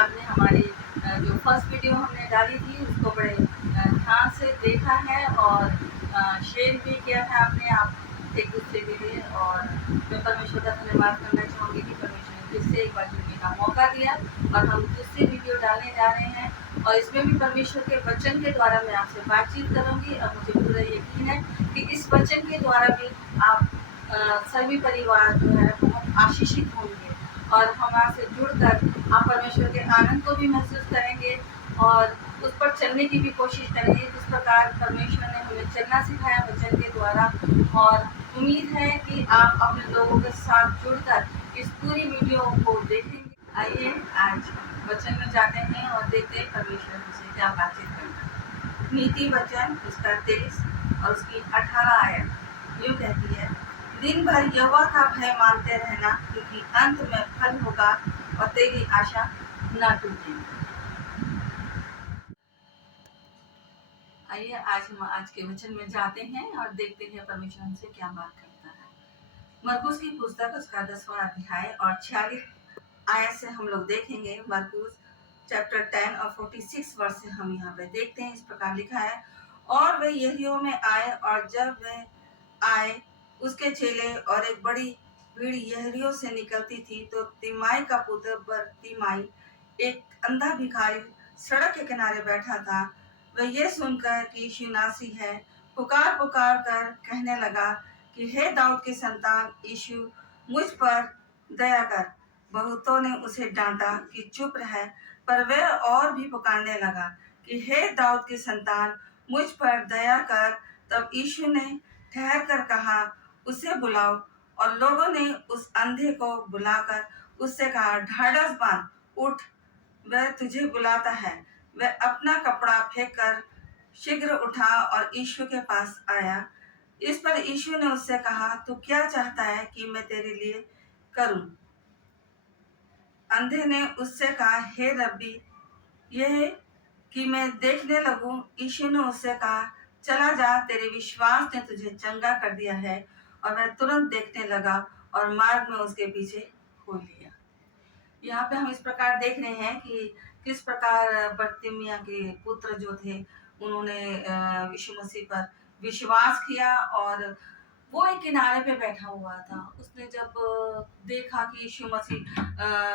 आपने हमारी जो फर्स्ट वीडियो हमने डाली थी उसको बड़े ध्यान से देखा है और शेयर भी किया है आपने आप एक दूसरे के लिए। और मैं परमेश्वर का धन्यवाद करना चाहूँगी कि परमेश्वर ने फिर से एक बार जुड़ने का मौका दिया और हम दूसरी वीडियो डालने जा रहे हैं। और इसमें भी परमेश्वर के वचन के द्वारा मैं आपसे बातचीत करूँगी और मुझे पूरा यकीन है कि इस वचन के द्वारा भी आप सभी परिवार जो है बहुत आशीषित होंगे और हमारे से जुड़कर आप परमेश्वर के आनंद को भी महसूस करेंगे और उस पर चलने की भी कोशिश करेंगे जिस प्रकार परमेश्वर ने हमें चलना सिखाया वचन के द्वारा। और उम्मीद है कि आप अपने लोगों के साथ जुड़कर इस पूरी वीडियो को देखेंगे। आइए आज वचन में जाते हैं और देखते हैं परमेश्वर हमसे क्या बातचीत करता है। नीति वचन उसका 23 और उसकी 18 आयत यूँ कहती है, दिन भर यहोवा का भय मानते रहना क्योंकि अंत में फल होगा और तेरी आशा न टूटेगी। आइए आज हम आज के वचन में जाते हैं और देखते हैं परमेश्वर हमसे क्या बात करता है। मरकुस की पुस्तक उसका 10वां अध्याय और 46 आयत से हम लोग देखेंगे। मरकुस चैप्टर 10 और 46 वर्ष से हम यहाँ पे देखते हैं। इस प्रकार लिखा है, और वे यरीहो में आए और जब वे आए उसके चेले और एक बड़ी भीड़ यरीहो से निकलती थी तो तिमाई का पुत्र बरतिमाई एक अंधा भिखारी सड़क के किनारे बैठा था। वह ये सुनकर कि यीशु नासी है पुकार पुकार कर कहने लगा कि हे दाऊद की संतान यीशु मुझ पर दया कर। बहुतों ने उसे डांटा कि चुप रहे, पर वह और भी पुकारने लगा कि हे दाऊद की संतान मुझ पर दया कर। तब यीशु ने ठहर कर कहा, उसे बुलाओ। और लोगों ने उस अंधे को बुलाकर उससे कहा, ढाढ़स बांध, उठ, वह तुझे बुलाता है। वह अपना कपड़ा फेंक कर शीघ्र उठा और यीशु के पास आया। इस पर यीशु ने उससे कहा, तू क्या चाहता है कि मैं तेरे लिए करूं? अंधे ने उससे कहा, हे रब्बी, यह कि मैं देखने लगूं। यीशु ने उससे कहा, चला जा, तेरे विश्वास ने तुझे चंगा कर दिया है। और वह तुरंत देखने लगा और मार्ग में उसके पीछे हो लिया। यहाँ पे हम इस प्रकार देख रहे हैं कि किस प्रकार बरतिमिया के पुत्र जो थे उन्होंने यीशु मसीह पर विश्वास किया और वो एक किनारे पे बैठा हुआ था। उसने जब देखा कि यीशु मसीह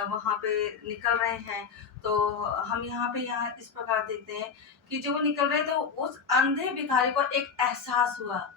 वहाँ पे निकल रहे हैं तो हम यहाँ इस प्रकार देखते हैं कि जब वो निकल रहे तो उस अंधे भिखारी को एक एहसास हुआ,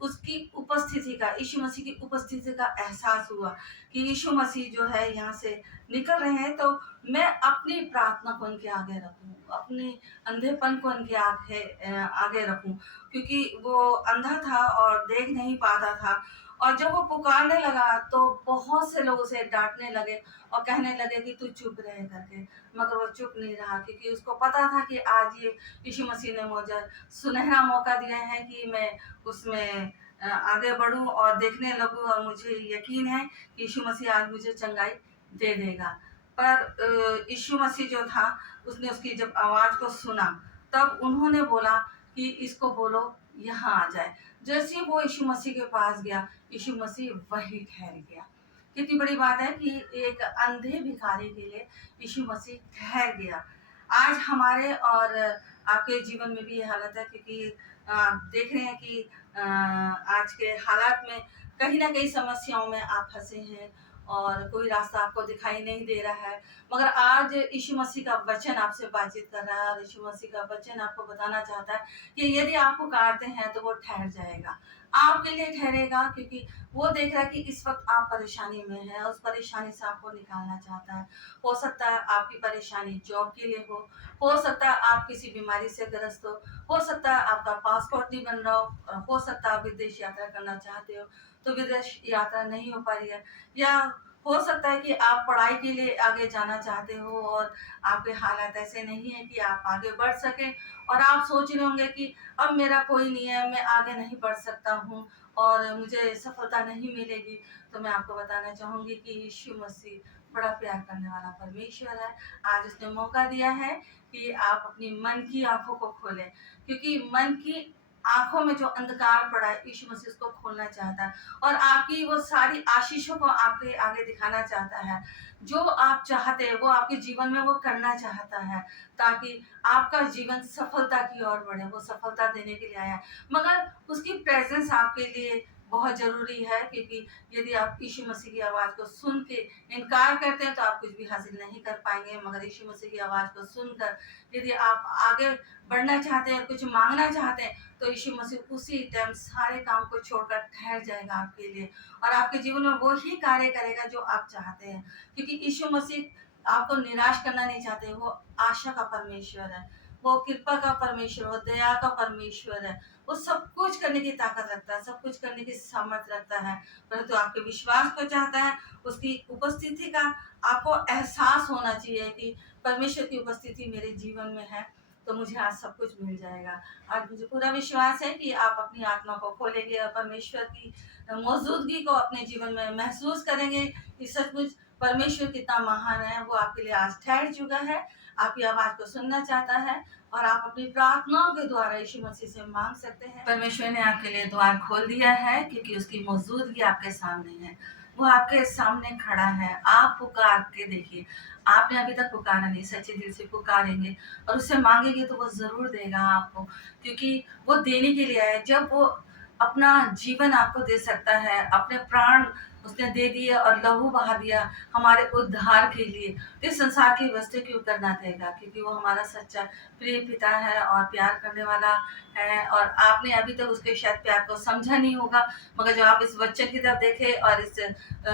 उसकी उपस्थिति का, यीशु मसीह की उपस्थिति का एहसास हुआ कि यीशु मसीह जो है यहाँ से निकल रहे हैं तो मैं अपनी प्रार्थना को उनके आगे रखूं, अपने अंधेपन को उनके आगे रखूं, क्योंकि वो अंधा था और देख नहीं पाता था। और जब वो पुकारने लगा तो बहुत से लोग उसे डांटने लगे और कहने लगे कि तू चुप रहे करके, मगर वो चुप नहीं रहा क्योंकि उसको पता था कि आज ये यीशु मसीह ने मुझे सुनहरा मौका दिया है कि मैं उसमें आगे बढ़ूं और देखने लगूं और मुझे यकीन है कि यीशु मसीह आज मुझे चंगाई दे देगा। पर यीशु मसीह जो था उसने उसकी जब आवाज़ को सुना तब उन्होंने बोला कि इसको बोलो यहाँ आ जाए। जैसे वो यीशु मसीह के पास गया, यीशु मसीह वही ठहर गया। कितनी बड़ी बात है कि एक अंधे भिखारी के लिए यीशु मसीह ठहर गया। आज हमारे और आपके जीवन में भी ये हालत है, क्योंकि आप देख रहे हैं कि आज के हालात में कहीं ना कहीं समस्याओं में आप फंसे हैं और कोई रास्ता आपको दिखाई नहीं दे रहा है। मगर आज यीशु मसीह का वचन आपसे बातचीत कर रहा है और यीशु मसीह का वचन आपको बताना चाहता है कि यदि आप पुकारते हैं तो वो ठहर जाएगा, आपके लिए ठहरेगा, क्योंकि वो देख रहा है कि इस वक्त आप परेशानी में हैं, उस परेशानी से आपको निकालना चाहता है। हो सकता है आपकी परेशानी जॉब के लिए हो सकता है आप किसी बीमारी से ग्रस्त हो सकता है आपका पासपोर्ट नहीं बन रहा हो सकता है आप विदेश यात्रा करना चाहते हो तो विदेश यात्रा नहीं हो पा रही है, या हो सकता है कि आप पढ़ाई के लिए आगे जाना चाहते हो और आपके हालात ऐसे नहीं है कि आप आगे बढ़ सकें और आप सोच रहे होंगे कि अब मेरा कोई नहीं है, मैं आगे नहीं बढ़ सकता हूँ और मुझे सफलता नहीं मिलेगी। तो मैं आपको बताना चाहूँगी कि यीशु मसीह बड़ा प्यार करने वाला परमेश्वर है। आज उसने मौका दिया है कि आप अपनी मन की आंखों को खोलें, क्योंकि मन की आँखों में जो अंधकार पड़ा है, यीशु मसीह उसको खोलना चाहता है और आपकी वो सारी आशीषों को आपके आगे दिखाना चाहता है। जो आप चाहते हैं वो आपके जीवन में वो करना चाहता है, ताकि आपका जीवन सफलता की ओर बढ़े। वो सफलता देने के लिए आया है, मगर उसकी प्रेज़ेंस आपके लिए बहुत ज़रूरी है, क्योंकि यदि आप यीशु मसीह की आवाज़ को सुन के इनकार करते हैं तो आप कुछ भी हासिल नहीं कर पाएँगे। मगर यीशु मसीह की आवाज़ को सुनकर यदि आप आगे बढ़ना चाहते हैं, कुछ माँगना चाहते हैं, तो यीशु मसीह उसी टाइम सारे काम को छोड़कर ठहर जाएगा आपके लिए और आपके जीवन में वो ही कार्य करेगा जो आप चाहते हैं। क्योंकि यीशु मसीह आपको निराश करना नहीं चाहते, वो आशा का परमेश्वर है, वो कृपा का परमेश्वर, वो दया का परमेश्वर है। वो सब कुछ करने की ताकत रखता है, सब कुछ करने की सामर्थ्य रखता है, परंतु आपके विश्वास को चाहता है। उसकी उपस्थिति का आपको एहसास होना चाहिए कि परमेश्वर की उपस्थिति मेरे जीवन में है, तो मुझे आज सब कुछ मिल जाएगा। आज मुझे पूरा विश्वास है कि आप अपनी आत्मा को खोलेंगे और परमेश्वर की मौजूदगी को अपने जीवन में महसूस करेंगे कि सचमुच परमेश्वर कितना महान है। वो आपके लिए आज ठहर चुका है, आपकी आवाज़ को सुनना चाहता है और आप अपनी प्रार्थनाओं के द्वारा यीशु मसीह से मांग सकते हैं। परमेश्वर ने आपके लिए द्वार खोल दिया है, क्योंकि उसकी मौजूदगी आपके सामने है, वो आपके सामने खड़ा है। आप पुकार के देखिए, आपने अभी तक पुकारा नहीं, सच्चे दिल से पुकारेंगे और उससे मांगेंगे तो वो ज़रूर देगा आपको, क्योंकि वो देने के लिए आया। जब वो अपना जीवन आपको दे सकता है, अपने प्राण उसने दे दिए और लहू बहा दिया हमारे उद्धार के लिए, तो इस संसार की वस्तु क्यों करना देगा, क्योंकि वो हमारा सच्चा प्रिय पिता है और प्यार करने वाला है। और आपने अभी तक उसके शायद प्यार को समझा नहीं होगा, मगर जब आप इस बच्चे की तरफ देखें और इस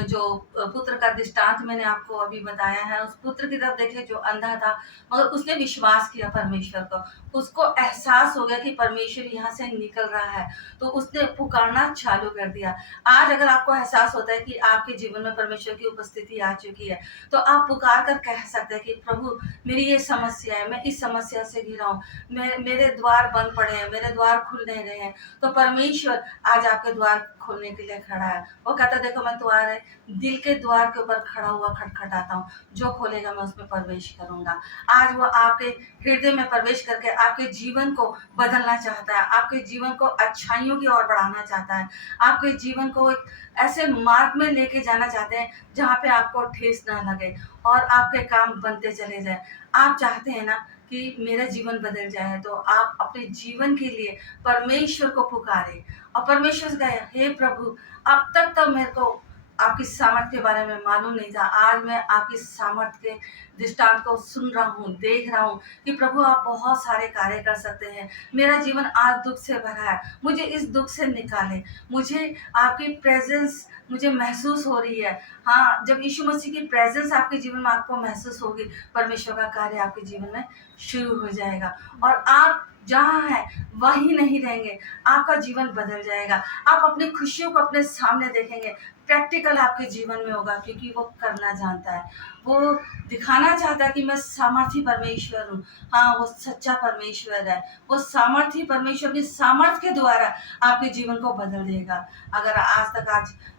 जो पुत्र का दृष्टांत मैंने आपको अभी बताया है, उस पुत्र की तरफ देखें जो अंधा था, मगर उसने विश्वास किया परमेश्वर को, उसको एहसास हो गया कि परमेश्वर यहाँ से निकल रहा है, तो उसने पुकारना चालू कर दिया। आज अगर आपको एहसास होता है कि आपके जीवन में परमेश्वर की उपस्थिति आ चुकी है, तो आप पुकार कर कह सकते हैं कि प्रभु मेरी ये समस्या है, मैं इस समस्या से घिरा हूँ, मेरे द्वार बंद पड़े हैं, मेरे द्वार खुल नहीं रहे हैं। तो परमेश्वर आज आपके द्वार खोलने के लिए खड़ा है। वो कहता है देखो मैं तुम्हारे दिल के द्वार के ऊपर खड़ा हुआ खटखटाता हूँ, जो खोलेगा मैं उसमें प्रवेश करूंगा। आज वो आपके हृदय में प्रवेश करके आपके जीवन को बदलना चाहता है, आपके जीवन को अच्छाइयों की ओर बढ़ाना चाहता है, आपके जीवन को एक ऐसे मार्ग में लेके जाना चाहते हैं जहाँ पे आपको ठेस ना लगे और आपके काम बनते चले जाए। आप चाहते हैं ना कि मेरा जीवन बदल जाए, तो आप अपने जीवन के लिए परमेश्वर को पुकारें और परमेश्वर से कहें हे प्रभु, अब तक तो मेरे को आपकी सामर्थ्य के बारे में मालूम नहीं था, आज मैं आपकी सामर्थ्य के दृष्टांत को सुन रहा हूँ, देख रहा हूँ कि प्रभु आप बहुत सारे कार्य कर सकते हैं। मेरा जीवन आज दुख से भरा है, मुझे इस दुख से निकालें। मुझे आपकी प्रेजेंस मुझे महसूस हो रही है। हाँ, जब यीशु मसीह की प्रेजेंस आपके जीवन में आपको महसूस होगी, परमेश्वर का कार्य आपके जीवन में शुरू हो जाएगा और आप जहाँ है वहीं नहीं रहेंगे, आपका जीवन बदल जाएगा। आप अपनी खुशियों को अपने सामने देखेंगे, प्रैक्टिकल आपके जीवन में होगा, क्योंकि वो करना जानता है, वो दिखाना चाहता है कि मैं सामर्थी परमेश्वर हूँ। हाँ, वो सच्चा परमेश्वर है, वो सामर्थी परमेश्वर की सामर्थ के द्वारा आपके जीवन को बदल देगा। अगर आज तक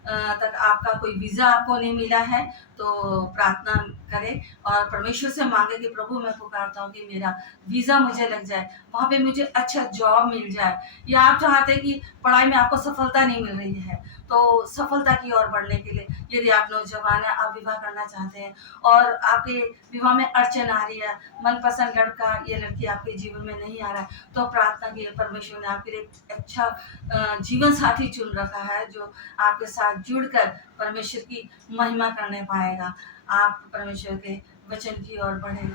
आपका कोई वीज़ा आपको नहीं मिला है, तो प्रार्थना करें और परमेश्वर से मांगे कि प्रभु मैं पुकारता हूँ कि मेरा वीज़ा मुझे लग जाए, वहाँ पे मुझे अच्छा जॉब मिल जाए। या आप चाहते हैं कि पढ़ाई में आपको सफलता नहीं मिल रही है, तो सफलता की ओर बढ़ने के लिए यदि आप नौजवान हैं, आप विवाह करना चाहते हैं और आपके विवाह में अड़चन आ रही है, मनपसंद लड़का या लड़की आपके जीवन में नहीं आ रहा है, तो प्रार्थना की परमेश्वर ने आपके लिए एक अच्छा जीवन साथी चुन रखा है, जो आपके साथ जुड़कर परमेश्वर की महिमा करने पाएगा। आप परमेश्वर के वचन की ओर बढ़े।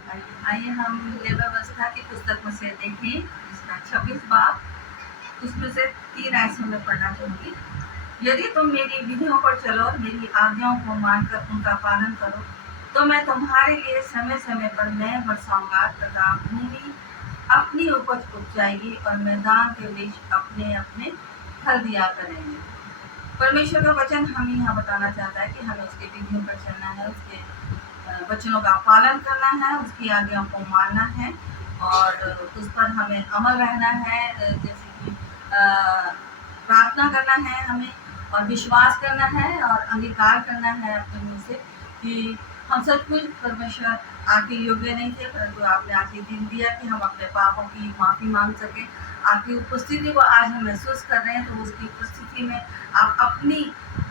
आइए हम व्यवस्था की पुस्तक में से देखें, इसका 26 बाब, उसमें से 3 आयतों में पढ़ना चाहूँगी। यदि तुम मेरी विधियों पर चलो, मेरी आज्ञाओं को मानकर उनका पालन करो, तो मैं तुम्हारे लिए समय समय पर मैं बरसाऊंगा तथा भूमि अपनी उपज उपजाएगी और मैदान के बीच अपने अपने फल दिया करेंगे। परमेश्वर का वचन हमें यहाँ बताना चाहता है कि हमें उसके विधियों पर चलना है, उसके वचनों का पालन करना है, उसकी आज्ञाओं को मानना है और उस पर हमें अमल रहना है। जैसे कि प्रार्थना करना है हमें और विश्वास करना है और अंगीकार करना है अपने मुँह से कि हम सचमुच परमेश्वर आपके योग्य नहीं थे, परंतु आपने आज ये दिन दिया कि हम अपने पापों की माफ़ी मांग सकें। आपकी उपस्थिति को आज हम महसूस कर रहे हैं, तो उसकी उपस्थिति में आप अपनी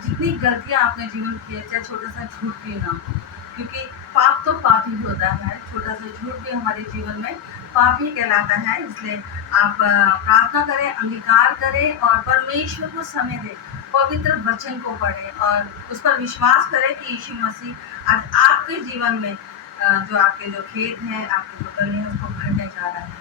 जितनी गलतियां आपने जीवन में की, चाहे छोटा सा झूठ भी ना हो, क्योंकि पाप तो पाप ही होता है, छोटा सा झूठ भी हमारे जीवन में पाप ही कहलाता है। इसलिए आप प्रार्थना करें, अंगीकार करें और परमेश्वर को समय दें, पवित्र वचन को पढ़ें और उस पर विश्वास करें कि यीशु मसीह आज आपके जीवन में जो आपके जो खेत हैं, आपके जो गले हैं, उसको भरने जा रहा है,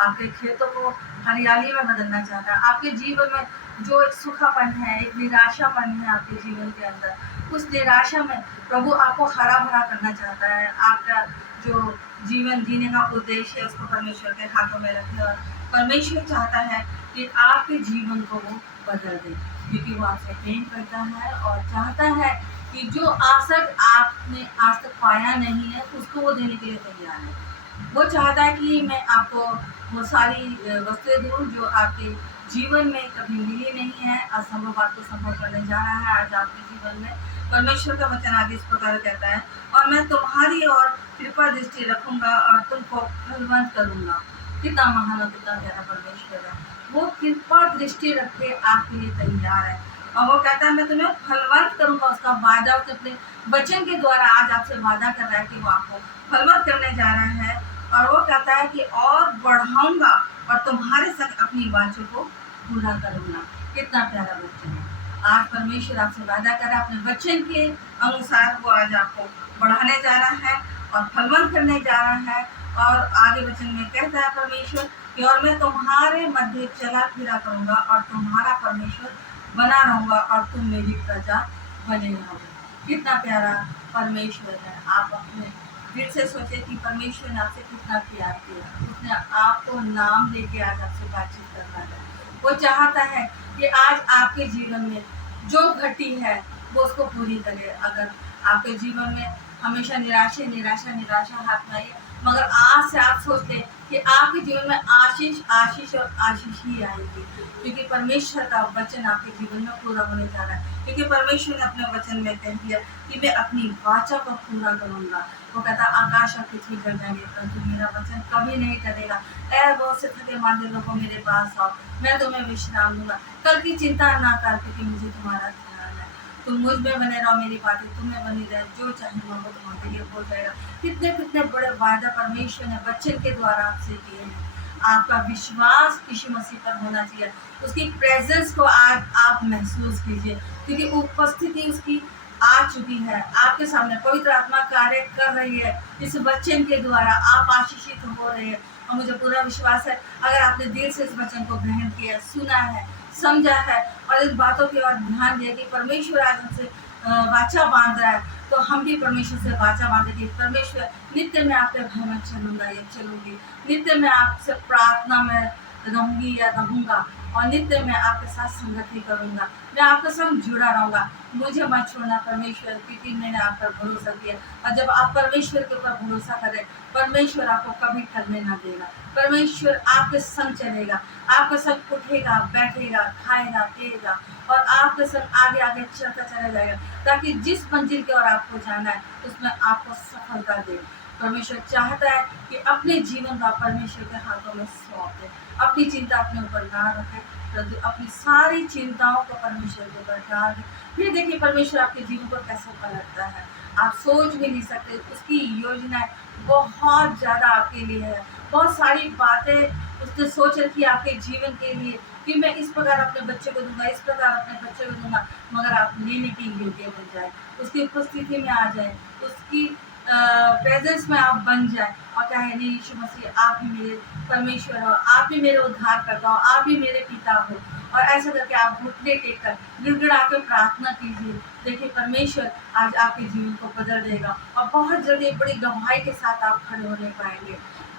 आपके खेतों को हरियाली में बदलना चाहता है। आपके जीवन में जो एक सूखापन है, एक निराशापन है आपके जीवन के अंदर, उस निराशा में प्रभु आपको हरा भरा करना चाहता है। आपका जो जीवन जीने का उद्देश्य है उसको परमेश्वर के हाथों में रखें और परमेश्वर चाहता है कि आपके जीवन को वो बदल दे, क्योंकि वो आपसे प्रेम करता है और चाहता है कि जो आसक्त आपने आज तक पाया नहीं है उसको वो देने के लिए तैयार है। वो चाहता है कि मैं आपको वो सारी वस्तुएं दूँ जो आपके जीवन में कभी मिली नहीं है। असंभव बात को संभव करने जा रहा है आज आपके जीवन में। परमेश्वर का वचन आगे इस प्रकार कहता है, और मैं तुम्हारी ओर कृपा दृष्टि रखूंगा और तुमको फलवंत करूंगा। कितना महान और कितना प्यारा परमेश्वर है। वो कृपा दृष्टि रख के आपके लिए तैयार है और वो कहता है मैं तुम्हें फलवंत करूंगा। उसका वादा उसने अपने वचन के द्वारा आज आपसे वादा कर रहा है कि वो आपको फलवंत करने जा रहा है। और वो कहता है कि और बढ़ाऊंगा और तुम्हारे संग अपनी बातों को पूरा करूंगा। कितना प्यारा वचन है। आज परमेश्वर आपसे वादा कर रहा है, अपने वचन के अनुसार वो आज आपको बढ़ाने जा रहा है और फलवंत करने जा रहा है। और आगे वचन में कहता है परमेश्वर कि और मैं तुम्हारे मध्य चला फिरा करूंगा और तुम्हारा परमेश्वर बना रहूंगा और तुम मेरी प्रजा बने रहोगे। कितना प्यारा परमेश्वर है। आप अपने दिल से सोचे कि परमेश्वर ने आपसे कितना प्यार किया। उसने आपको नाम लेके आज आपसे बातचीत करना है। वो चाहता है कि आज आपके जीवन में जो घटी है वो उसको पूरी करे। अगर आपके जीवन में हमेशा निराशा निराशा निराशा हाथ में आई, मगर आज से आप सोचते हैं कि आपके जीवन में आशीष आशीष और आशीष ही आएगी, क्योंकि परमेश्वर का वचन आपके जीवन में पूरा होने जा रहा है। क्योंकि परमेश्वर ने अपने वचन में कह दिया कि मैं अपनी वाचा को पूरा करूंगा। वो कहता आकाश और पृथ्वी कर जाएंगे परंतु मेरा वचन कभी नहीं करेगा। ऐ बहुत से थके मांदे लोगों मेरे पास आओ, मैं तुम्हें विश्राम दूंगा। कल की चिंता ना कर, क्योंकि मुझे तुम्हारा ध्यान है। तुम मुझ में बने रहो, मेरी बातें तुम्हें बनी रहे, जो चाहे मांगो तुम्हारे लिए हो जाएगा। कितने कितने बड़े वादा परमेश्वर ने वचन के द्वारा आपसे किए हैं। आपका विश्वास यीशु मसीह पर होना चाहिए। उसकी प्रेजेंस को आज आप महसूस कीजिए, क्योंकि उपस्थिति उसकी आ चुकी है आपके सामने। पवित्र आत्मा कार्य कर रही है इस वचन के द्वारा। आप आशीषित हो रहे हैं और मुझे पूरा विश्वास है अगर आपने दिल से इस वचन को ग्रहण किया, सुना है, समझा है और इन बातों की ओर ध्यान दिया कि परमेश्वर आज हमसे वाचा बांध रहा है, तो हम भी परमेश्वर से वाचा बांधेंगे। परमेश्वर नित्य में आपके घर में चलूंगा या चलूंगी, नित्य में आपसे प्रार्थना में रहूंगी या रहूंगा और नित्य में आपके साथ संगति करूंगा। मैं आपके संग जुड़ा रहूंगा। मुझे मत छोड़ना परमेश्वर, क्योंकि मैंने आप पर भरोसा किया। और जब आप परमेश्वर के ऊपर भरोसा करें, परमेश्वर आपको कभी ठगने ना देगा। परमेश्वर आपके संग चलेगा, आपके संग उठेगा, बैठेगा, खाएगा, पिएगा और आपके संग आगे आगे चलता चला जाएगा, ताकि जिस मंजिल की ओर आपको जाना है उसमें आपको सफलता दे। परमेश्वर चाहता है कि अपने जीवन का परमेश्वर के हाथों में सौंप दे। अपनी चिंता अपने ऊपर ना रखें, परंतु अपनी सारी चिंताओं को परमेश्वर के ऊपर डाल दें। फिर देखिए परमेश्वर आपके जीवन को कैसे पलटता है। आप सोच भी नहीं सकते। उसकी योजना बहुत ज़्यादा आपके लिए है। बहुत सारी बातें उसने सोच रखी आपके जीवन के लिए कि मैं इस प्रकार अपने बच्चे को दूंगा, इस प्रकार अपने बच्चे को दूंगा, मगर आप लेने के योग्य बन जाए, उसकी उपस्थिति में आ जाए, उसकी प्रेजेंस में आप बन जाए और कहे नहीं यीशु मसीह आप ही मेरे परमेश्वर हो, आप ही मेरे उद्धार करता हो, आप ही मेरे पिता हो। और ऐसा करके आप घुटने टेक कर गिड़गिड़ा के प्रार्थना कीजिए। देखिए परमेश्वर आज आपके जीवन को बदल देगा और बहुत जल्दी बड़ी गवाही के साथ आप खड़े होने पाएंगे।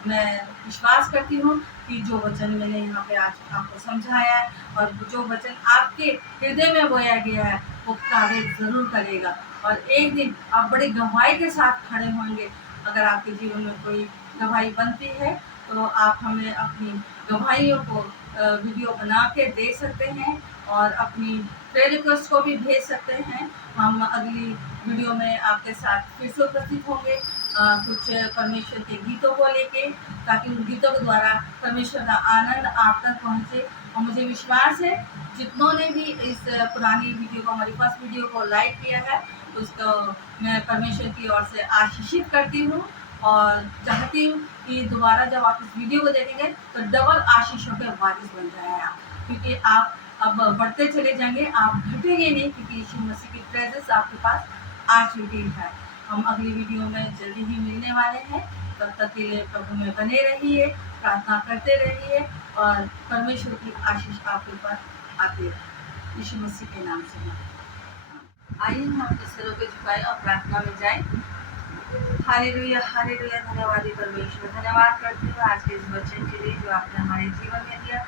मैं विश्वास करती हूँ कि जो वचन मैंने यहाँ पे आज आपको समझाया है और जो वचन आपके हृदय में बोया गया है वो कार्य जरूर करेगा और एक दिन आप बड़ी गवाही के साथ खड़े होंगे। अगर आपके जीवन में कोई गवाही बनती है तो आप हमें अपनी गवाहियों को वीडियो बना के दे सकते हैं और अपनी प्रेयर रिक्वेस्ट को भी भेज सकते हैं। हम अगली वीडियो में आपके साथ फिर से उपस्थित होंगे। कुछ परमेश्वर के गीतों को लेके, ताकि उन गीतों के द्वारा परमेश्वर का आनंद आप तक पहुँचे। और मुझे विश्वास है जितनों ने भी इस पुरानी वीडियो को, हमारी फर्स्ट वीडियो को लाइक किया है, उसको मैं परमेश्वर की ओर से आशीषित करती हूँ और चाहती हूँ कि दोबारा जब आप इस वीडियो को देखेंगे तो डबल आशीषों के वारिस बन जाए आप, क्योंकि आप अब बढ़ते चले जाएंगे, आप घटेंगे नहीं, क्योंकि यीशु मसीह की प्रेजेंस आपके पास आ चुकी है। हम अगली वीडियो में जल्दी ही मिलने वाले हैं। तब तक के लिए प्रभु में बने रहिए, प्रार्थना करते रहिए और परमेश्वर की आशीष आपके पास आती है। यीशु मसीह के नाम से आइए हम अपने सिरों पे झुकाएं और प्रार्थना में जाएं। हालेलुया हालेलुया, धन्यवाद परमेश्वर, धन्यवाद करते हुए आज के इस वचन के लिए जो आपने हमारे जीवन में दिया।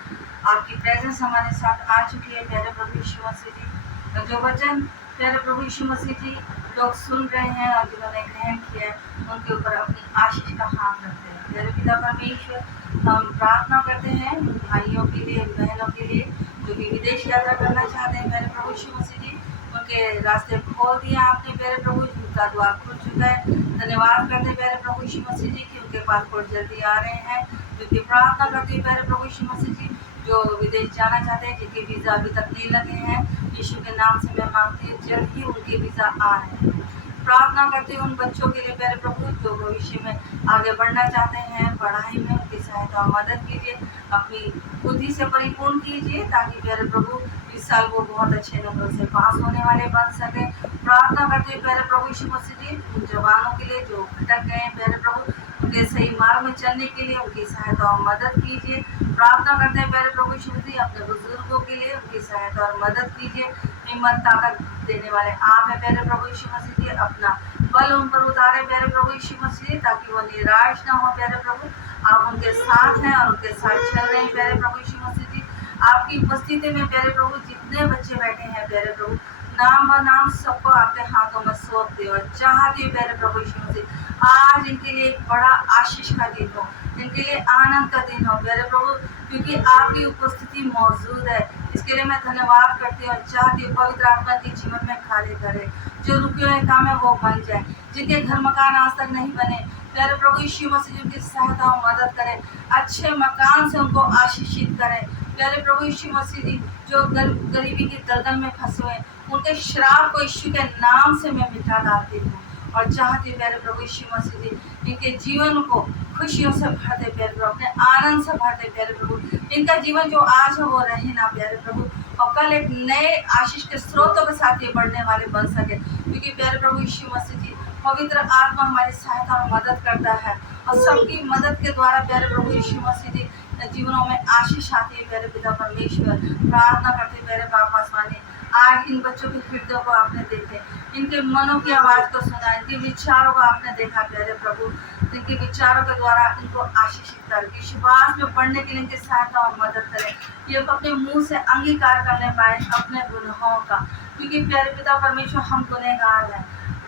आपकी प्रेजेंस हमारे साथ आ चुकी है प्यारे प्रभु यीशु मसीह जी। और जो वचन प्यारे प्रभु यीशु मसीह जी लोग सुन रहे हैं और जिन्होंने ग्रहण किया है, उनके ऊपर अपनी आशीष का हाथ रखते हैं। प्यारे पिता परमेश्वर, हम प्रार्थना करते हैं भाइयों के लिए, बहनों के लिए जो कि विदेश यात्रा करना चाहते हैं। प्यारे प्रभु यीशु मसीह जी, उनके रास्ते खोल दिया आपने प्यारे प्रभु, उनका द्वार खुल चुका है। धन्यवाद करते हैं प्यारे प्रभु यीशु मसीह जी कि उनके पासपोर्ट जल्दी आ रहे हैं। क्योंकि प्रार्थना करते हैं प्यारे प्रभु यीशु मसीह जी जो विदेश जाना चाहते हैं, जिनके वीज़ा अभी तक नहीं लगे हैं, यीशु के नाम से मैं मांगती हूँ जल्द ही उनके वीज़ा आ रहे हैं। प्रार्थना करते हैं उन बच्चों के लिए प्यारे प्रभु जो भविष्य में आगे बढ़ना चाहते हैं, पढ़ाई में उनकी सहायता और मदद कीजिए, अपनी बुद्धि से परिपूर्ण कीजिए, ताकि प्यारे प्रभु इस साल वो बहुत अच्छे नंबरों से पास होने वाले बन सके। प्रार्थना करते हैं प्यारे प्रभु यीशु मसीह जी उन जवानों के लिए जो भटक गए हैं प्यारे प्रभु, उनके सही मार्ग में चलने के लिए उनकी सहायता और मदद कीजिए। प्रार्थना करते हैं प्यारे प्रभु यीशु मसीह अपने बुजुर्गों के लिए उनकी सहायता और मदद कीजिए। हिम्मत ताकत देने वाले आप हैं प्यारे प्रभु यीशु मसीह जी, अपना बल उन पर उतारे प्यारे प्रभु यीशु मसीह, ताकि वो निराश ना हो प्यारे प्रभु। आप उनके साथ हैं और उनके साथ चल रहे हैं प्यारे प्रभु यीशु मसीह जी। आपकी उपस्थिति में प्यारे प्रभु जितने बच्चे बैठे हैं प्यारे प्रभु, नाम व नाम सबको आपके हाथों में सौंप दे और चाहते हैं प्यारे प्रभु यीशु मसीह आज इनके लिए एक बड़ा आशीष का दिन हो, इनके लिए आनंद का दिन हो प्यारे प्रभु, क्योंकि आपकी उपस्थिति मौजूद है। इसके लिए मैं धन्यवाद करती हूँ और चाहती हूँ पवित्र आत्मा के जीवन में कार्य करे, जो रुके हुए काम है वो बन जाए, जिनके घर मकान आज तक नहीं बने प्यारे प्रभु यीशु मसीह उनकी सहायता और मदद करें, अच्छे मकान से उनको आशीषित करें प्यारे प्रभु यीशु मसीह जी। जो गरीबी की दलदल में फंसे हुए उनके श्राप को यीशु के नाम से मैं मिटा डालती हूँ और चाहती हूँ प्यारे प्रभु यीशु मसीह जी इनके जीवन को खुशियों से भरते प्यारे प्रभु, अपने आनंद से भरते प्यारे प्रभु। इनका जीवन जो आज है वो रहे ना प्यारे प्रभु, और कल एक नए आशीष के स्रोतों के साथ ये बढ़ने वाले बन सके, क्योंकि प्यारे प्रभु यीशु मसीह जी पवित्र आत्मा हमारी सहायता और मदद करता है और सबकी मदद के द्वारा प्यारे प्रभु यीशु मसीह जी जीवनों में आशीष आती है प्यारे पिता परमेश्वर। प्रार्थना करते प्यारे बाप आसमानी, आज इन बच्चों के हृदय को आपने देखे, इनके मनों की आवाज़ को सुना, इनके विचारों को आपने देखा प्यारे प्रभु, इनके विचारों के द्वारा इनको आशीषित कर विश्वास में पढ़ने के लिए इनकी सहायता और मदद करें। ये अपने मुंह से अंगीकार करने पाए अपने गुनाहों का, क्योंकि प्यारे पिता परमेश्वर हम गुनहगार हैं।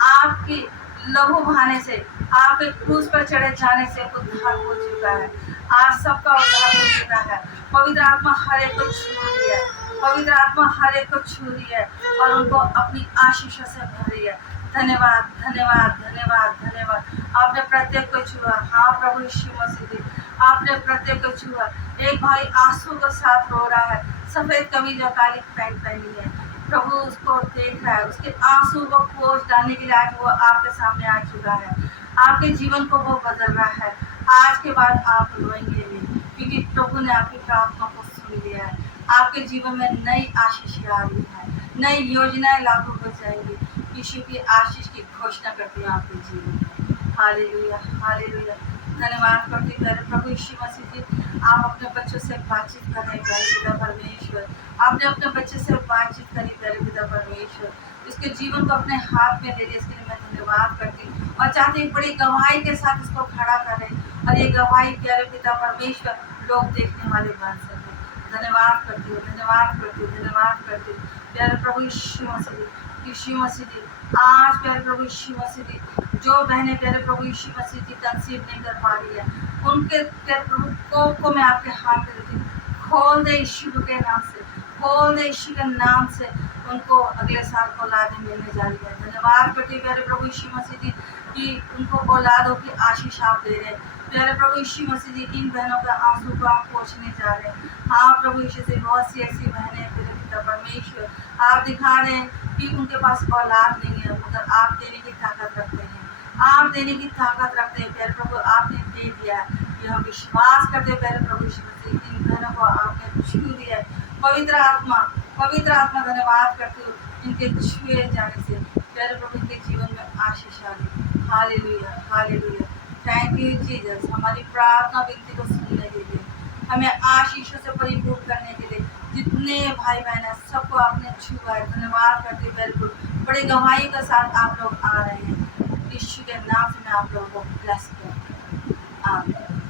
आपकी लहू बहाने से, आपके क्रूस पर चढ़े जाने से उद्धार हो चुका है, आज सबका उद्धार हो चुका है। पवित्र आत्मा हर एक को छू रही है, पवित्र आत्मा हर एक को छू रही है और उनको अपनी आशीषों से भर रही है। धन्यवाद धन्यवाद धन्यवाद धन्यवाद, आपने प्रत्येक को छुआ। हाँ प्रभु यीशु मसीह जी, आपने प्रत्येक को छुआ। एक भाई आंसू के साथ रो रहा है, सफेद कमीज और काली पैंट पहनी है, प्रभु उसको देख रहा है, उसके आंसू को पोंछ डालने के लिए आज वो आपके सामने आ चुका है। आपके जीवन को वो बदल रहा है। आज के बाद आप रोएंगे नहीं, क्योंकि प्रभु ने आपकी प्रार्थना को सुन लिया है। आपके जीवन में नई आशीष आ रही है, नई योजनाएं लागू हो जाएंगी। यीशु की आशीष की घोषणा करती हूँ आपके जीवन में। हालेलुया हालेलुया, धन्यवाद करती प्यारे प्रभु यीशु मसीह जी। आप अपने बच्चों से बातचीत करें प्यारे पिता परमेश्वर, आपने अपने बच्चे से बातचीत करी प्यारे पिता परमेश्वर, इसके जीवन को अपने हाथ में ले लिया। इसके लिए मैं धन्यवाद करती हूँ और चाहती हूँ बड़ी गवाही के साथ इसको खड़ा करें और ये गवाही प्यारे पिता परमेश्वर लोग देखने वाले बन सकें। धन्यवाद करती हूँ धन्यवाद करती हूँ धन्यवाद करती हूँ प्यारे प्रभु यीशु मसीह जी। यीशु मसीह जी आज प्यारे प्रभु यीशु मसीह जी, जो बहनें प्यारे प्रभु यीशु मसीह जी कंसीव नहीं कर पा रही है, उनके प्यारे प्रभु को मैं आपके हाथ में देती हूँ। खोल दे यीशु के नाम से, खोल दे यीशु के नाम से। उनको अगले साल औलादें मिलने जा रही है। धन्यवाद करते हैं प्यारे प्रभु यीशु मसीह जी कि उनको औलादों की आशीष आप दे रहे हैं। प्यारे प्रभु यीशु मसीह जी, इन बहनों का आंसू को आप पोंछने जा रहे हैं। हाँ प्रभु यीशु से बहुत सी ऐसी बहनें हैं मेरे पिता परमेश्वर, आप दिखा रहे हैं कि उनके पास औलाद नहीं है, मगर आप देने की ताकत रखते हैं। आप देने की ताकत रखते हैं प्यारे प्रभु, आपने दे दिया है। ये हम विश्वास करते हैं प्यारे प्रभु यीशु मसीह, इन बहनों को आपने छू दिया है। पवित्र आत्मा धन्यवाद करते हो इनके छुए जाने से। प्यारे प्रभु इनके जीवन में आशीष आ गई। Hallelujah, hallelujah. Thank you Jesus, हमारी प्रार्थना विनती को सुनने के लिए, हमें आशीषों से परिपूर्ण करने के लिए। जितने भाई बहन हैं सबको आपने छुआ है। धन्यवाद करते बिल्कुल बड़ी गवाही के साथ आप लोग आ रहे हैं। यीशु के नाम से मैं आप लोगों को ब्लेस करती हूँ। आमीन।